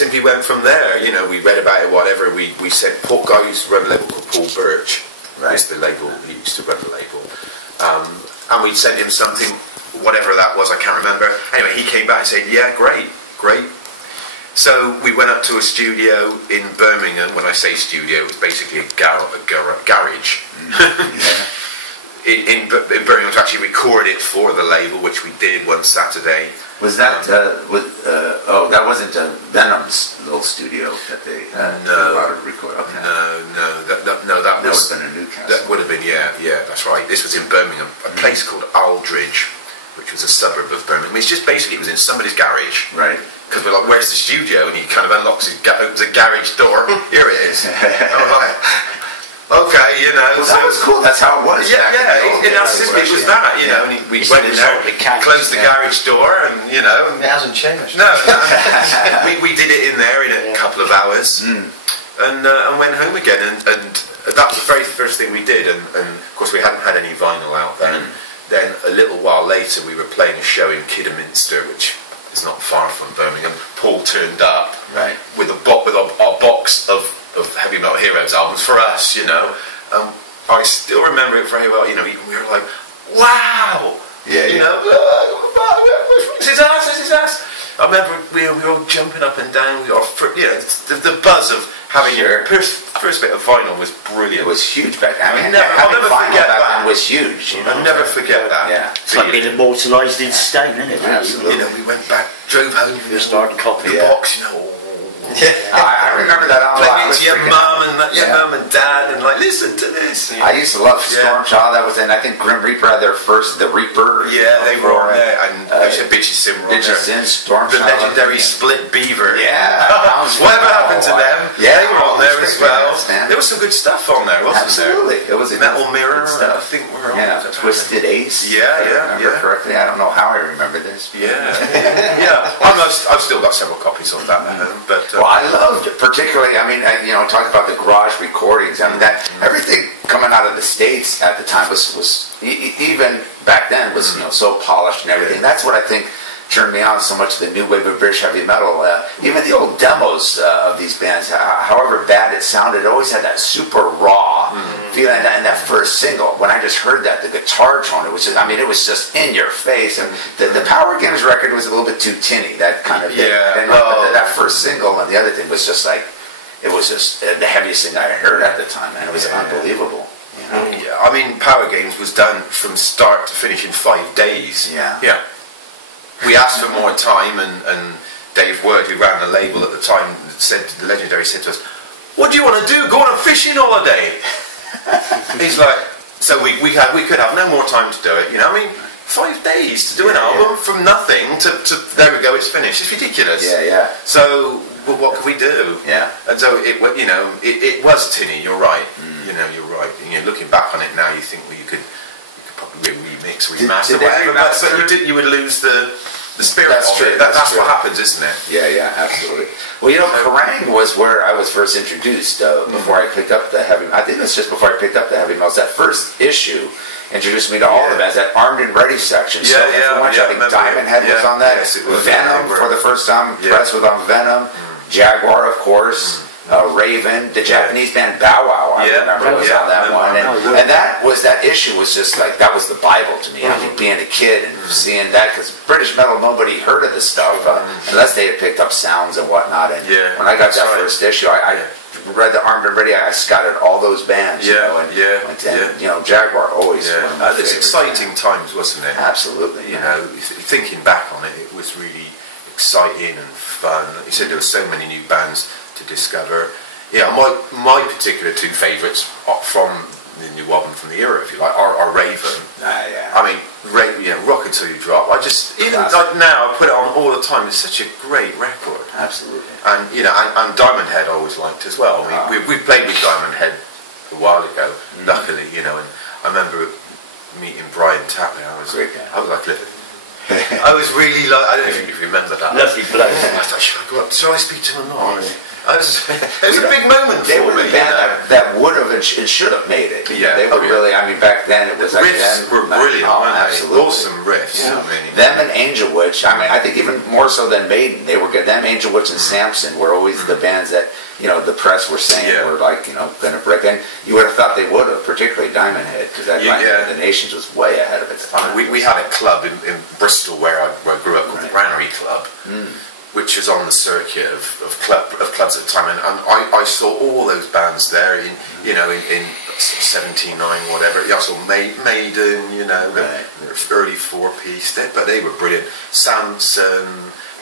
simply went from there. You know, we read about it, whatever. We said, Paul guy used to run a label called Paul Birch. Right. The label, he used to run the label. And we'd send him something, whatever that was, I can't remember. Anyway, he came back and said, yeah, great. So we went up to a studio in Birmingham. When I say studio, it was basically a garage. in Birmingham to actually record it for the label, which we did one Saturday. Was that that wasn't Venom's little studio that they record? Okay. No, that would have been in Newcastle. That would have been, yeah, that's right. This was in Birmingham, a place called Aldridge, which was a suburb of Birmingham. It's just basically it was in somebody's garage, right? Because we're like, where's the studio? And he kind of unlocks opens a garage door. Here it is. I was like, okay, you know. Well, that was cool. That's how it was. Yeah. It was that, you know. And we went in there, closed the garage door, and you know. It hasn't changed. No. we did it in there in a couple of hours, and went home again. And that was the very first thing we did. And of course we hadn't had any vinyl out then. Then a little while later we were playing a show in Kidderminster, which is not far from Birmingham. Paul turned up with a box of Heavy Metal Heroes albums for us, you know. I still remember it very well. You know, we were like, wow, you know, it's his ass. I remember we were all jumping up and down. You know, the buzz of having your first bit of vinyl was brilliant. It was huge back then. I mean, I'll never forget that. Was huge. You know? I'll never forget that. Yeah, it's like being immortalised in stone, isn't it? Absolutely. You know, we went back, drove home, started copying the box, you know. I remember that a lot. Playing it to your mum and dad, and like, listen to this. I used to love Storm Child. That was in, I think, Grim Reaper had their first, the Reaper. Yeah, they were on there, and Bitchy Sin were on there. Storm the Child. legendary Split Beaver. Yeah. Whatever happened to them? Yeah, they were on there as well. Bands, there was some good stuff on there, wasn't there? Absolutely. It was a Metal Mirror, I think we're on. Yeah, Twisted Ace. Yeah, if I remember correctly. I don't know how I remember this. Yeah. I've still got several copies of that at home. But well, I loved it. Particularly, I mean, you know, talk about the garage recordings. I mean, that everything coming out of the States at the time was even back then was so polished and everything. That's what I think turned me on so much to the new wave of British heavy metal. Even the old demos of these bands, however bad it sounded, it always had that super raw feeling. And that first single, when I just heard that, the guitar tone, it was just in your face. And the Power Games record was a little bit too tinny, that kind of thing. And that first single and the other thing was just like, it was just the heaviest thing I heard at the time, and it was unbelievable. You know? Yeah, I mean, Power Games was done from start to finish in 5 days. Yeah. We asked for more time, and Dave Word, who ran the label at the time, the legendary said to us, "What do you want to do? Go on a fishing holiday?" He's like, so we could have no more time to do it. You know, I mean, 5 days to do an album from nothing to there we go, it's finished. It's ridiculous. Yeah. So, but what could we do? Yeah. And so it was tinny. You're right. You know, you're right. And looking back on it now, you think, well, you could probably remix, remaster, whatever. But you would lose the spirit of it. That's what happens, isn't it? Yeah, absolutely. Well, Kerrang was where I was first introduced before I picked up the heavy. I think it was just before I picked up the heavy metals. That first issue introduced me to all the bands. That Armed and Ready section. I think Diamond Head was on that. Yes, it was. Venom for the first time. Press was on Venom. Jaguar, of course. Raven, the Japanese band Bow Wow, I remember was on that one, and that issue was just like, that was the Bible to me. I mean, being a kid and seeing that, because British metal, nobody heard of this stuff unless they had picked up sounds and whatnot. And when I got that first issue, I read the Armed and Ready. I scouted all those bands. Jaguar always. Yeah. It's exciting times, wasn't it? Absolutely. You know, thinking back on it, it was really exciting and fun. You said there were so many new bands to discover. My particular 2 favourites from the NWOBHM from the era, if you like, are Raven. I mean, Rock Until You Drop. I just like now I put it on all the time. It's such a great record. Absolutely. And and Diamond Head I always liked as well. I mean, we played with Diamond Head a while ago, luckily, and I remember meeting Brian Tapley. I was like, I was really like, I don't know if you remember that. Lovely bloke. I thought, should I Shall I speak to him or not? It was a big moment they for were me. a band that would have and should have made it. Yeah, they were really. I mean, back then it was like riffs were brilliant. Absolutely, awesome riffs. Yeah. I mean, them and Angelwitch. I mean, I think even more so than Maiden, they were good. Them, Angelwitch, and Samson were always the bands that the press were saying were like going to break. And you would have thought they would have, particularly Diamond Head, because that Diamond Head of the Nations was way ahead of its time. We had a club in Bristol where I grew up called the Granary Club. Which was on the circuit of clubs at the time, and I saw all those bands there in 79 whatever. I saw Maiden, early 4-piece, but they were brilliant. Samson,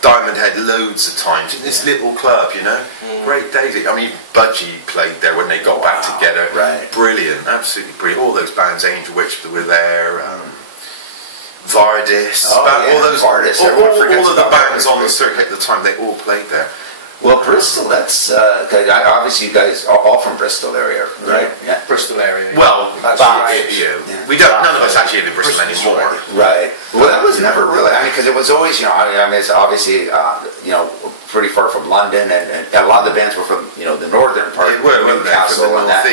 Diamond Head, loads of times in this little club, great days. I mean, Budgie played there when they got back together. Right. Brilliant, absolutely brilliant. All those bands, Angelwitch, were there. Vardis, all those, Vardis, all of the bands on the circuit at the time, they all played there. Well, Bristol, that's obviously you guys are all from Bristol area, right? Yeah. Bristol area. Well, we don't. None of us actually live in Bristol anymore. Right. Well, that was never really. I mean, because it was always, it's obviously, pretty far from London, and a lot of the bands were from, the northern part, Newcastle, and that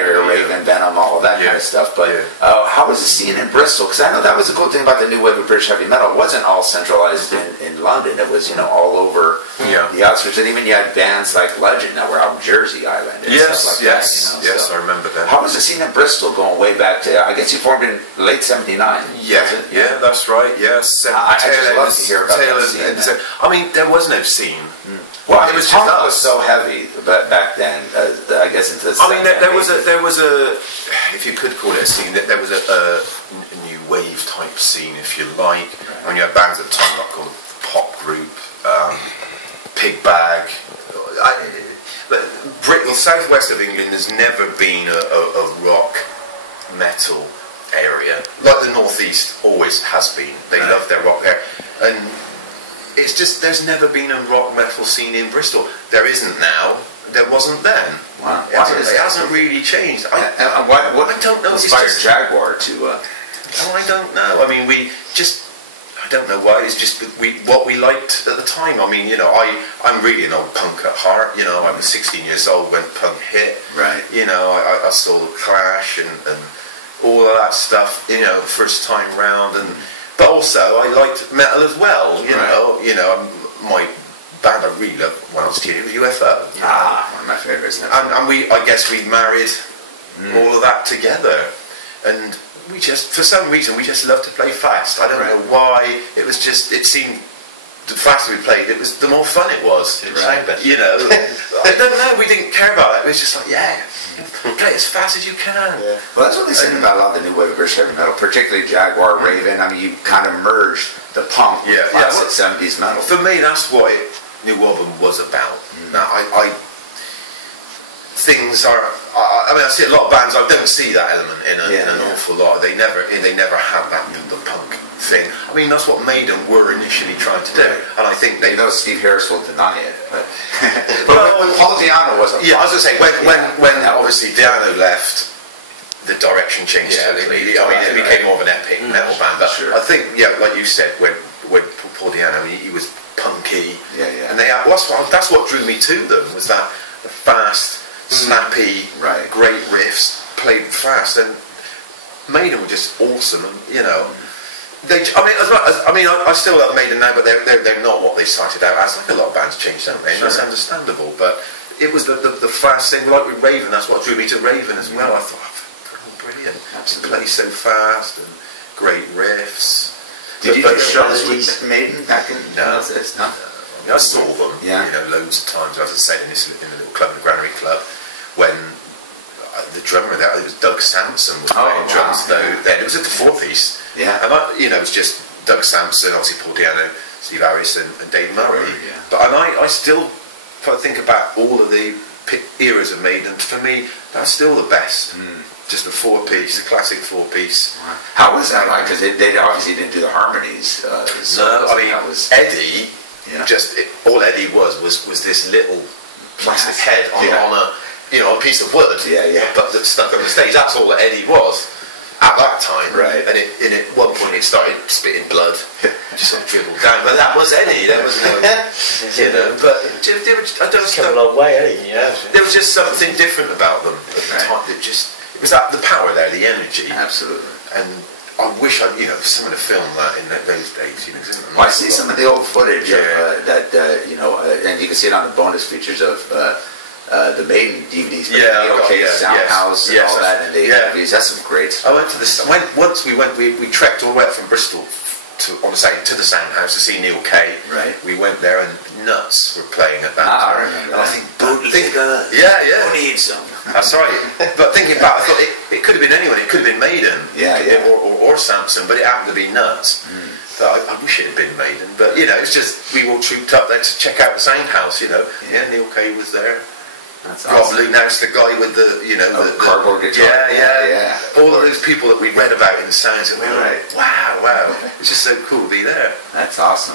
area, Raven, Venom, all that kind of stuff. But how was the scene in Bristol? Because I know that was the cool thing about the new wave of British heavy metal. It wasn't all centralized in London. It was, all over the outskirts, and even you had bands like Legend that were out in Jersey Island and stuff like that. Yes, I remember that. How was the scene in Bristol going way back to? I guess you formed in late '79. Yeah, that's right. Yes, I just love to hear about that scene. I mean, there was no scene. Well, it was punk was so heavy back then. I guess into the. I mean, there was a, if you could call it a scene, there was a new wave type scene, if you like. Right. When you had bands at the time like called Pop Group, Pig Bag. The southwest of England has never been a rock metal area like the northeast always has been. They love their rock there, and it's just there's never been a rock metal scene in Bristol. There isn't now. There wasn't then. Wow. It hasn't really changed. What I don't know. Inspired Jaguar to? I don't know. I mean, I don't know why. It's just what we liked at the time. I mean, I'm really an old punk at heart. I was 16 years old when punk hit. Right. I saw the Clash and all of that stuff. First time round, but also I liked metal as well. My band I really loved when I was a kid was UFO. One of my favorites. And I guess we married all of that together, and we just, for some reason, we just loved to play fast. I don't know why. It was just, it seemed, the faster we played, the more fun it was. Right. I don't know, we didn't care about that. It was just like, play as fast as you can. Yeah. Well, that's what they said about a lot of the new wave of British heavy metal, particularly Jaguar, Raven. I mean, you kind of merged the punk with classic 70s metal. For me, that's what NWOBHM was about. Now, things are. I mean, I see a lot of bands. I don't see that element in an awful lot. They never had that the punk thing. I mean, that's what Maiden were initially trying to do, and I think they. Steve Harris will deny it, but when Paul Di'Anno was a I was going to say when obviously Di'Anno left, the direction changed totally. I mean, it became more of an epic metal band. But I think, like you said, when Paul Di'Anno, he was punky, and that's what drew me to them, was that the fast, snappy, great riffs, played fast, and Maiden were just awesome. And, I still love Maiden now, but they're not what they started out as. Like a lot of bands change, don't they? And that's understandable. But it was the fast thing, like with Raven. That's what drew me to Raven as well. I thought, brilliant, to play so fast and great riffs. Did you do shows with Maiden back in? No. I saw them, loads of times. As I said, in the little club, the Granary Club, when the drummer there, it was Doug Sampson was playing drums. Then it was at the 4-piece. Yeah. And it was just Doug Sampson, obviously Paul Di'Anno, Steve Harris, and Dave Murray. Yeah. But I still, if I think about all of the eras of Maiden, for me, that's still the best. Just a 4-piece, a classic 4-piece. Wow. How was that like? Because they obviously didn't do the harmonies. Eddie. All Eddie was this little plastic head on a piece of wood. But that stuck on the stage. That's all that Eddie was. at that time. Right. And at one point it started spitting blood, just sort of dribbled down. But that was Eddie. That was But I don't It's come a long way, hasn't it? Yeah. There was just something different about them at the time. It was that the power there, the energy. Absolutely. And I wish someone had filmed that in those days. Well, I see some of the old footage of and you can see it on the bonus features of the Maiden DVDs, Soundhouse, and all that, and the interviews. That's some great stuff. I went to once we trekked all the way up from Bristol to the Soundhouse to see Neal K. Right. We went there and Nuts were playing at that I time. remember And I that. think, Who needs some? That's right. But thinking back, I thought it could have been anyone. It could have been Maiden, or Samson, but it happened to be Nuts. So I wish it had been Maiden, but it's just we all trooped up there to check out the Soundhouse. Neal K was there. That's Rob awesome. Lunaus, the guy with the the cardboard guitar. Yeah. All of those people that we read about in Sounds, and we were like, wow, it's just so cool to be there. That's awesome.